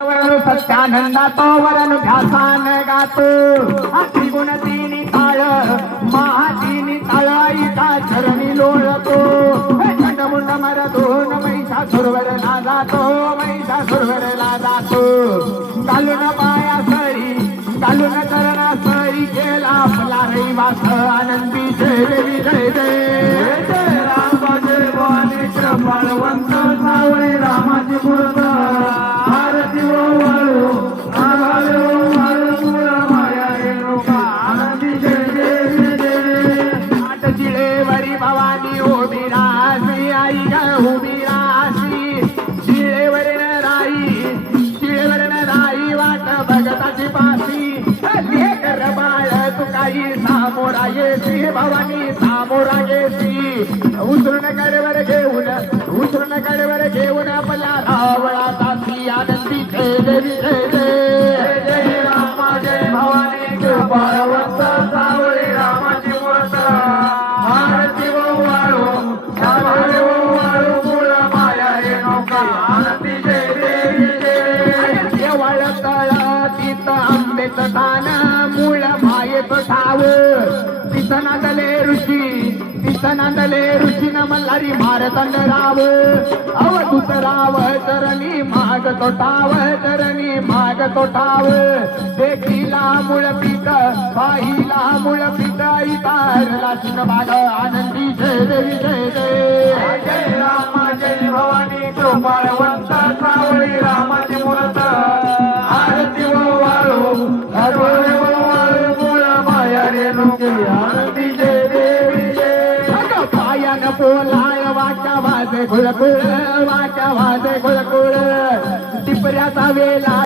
सत्यानंदातो वरण ध्यासान गातो त्रिगुण तिनी ताळ महातिनी ताळाईचा चरणी लोळतो चंडमुंड मरदोन महिषासुरवरला जातो महिषासुरवरला जातो घालून पाया सरी घालून चरणा सरी केला आपला रहिवास आनंदी जय देवी जय जय जय राम जय भवानी बळवंत सावळे रामाची मूर्त भवानी उभी राशी आई ग उभी राशी शिळेवरण राई वाट भगताची पाशी लेकर बाळ तू काही सामोरा येसी भवानी सामोरा येसी उतरून कडवर घेऊन आपला रावळा तासी आनंदी जय देवी जय जय जय रामा जय भवानी बळवंत सावळे रामाची मूर्त मूळ मायेत ठाव नांदले ऋषी न मल्हारी मारतंड राव अवधूत राव चरणी माग तो टाव देखीला मूळ पीठ पाहिला मूळ पीठ इतारला चिन्ह भाग आनंदी जय देवी जय जय जय रामा जय भवानी बळवंत सावळी रामाची मूर्त आरती वाळू मूळ माया रेणुकी आनंदी जय देवी जय पायान बोलाय वाचा वाजे खुळकुळ टिपऱ्याचा वेला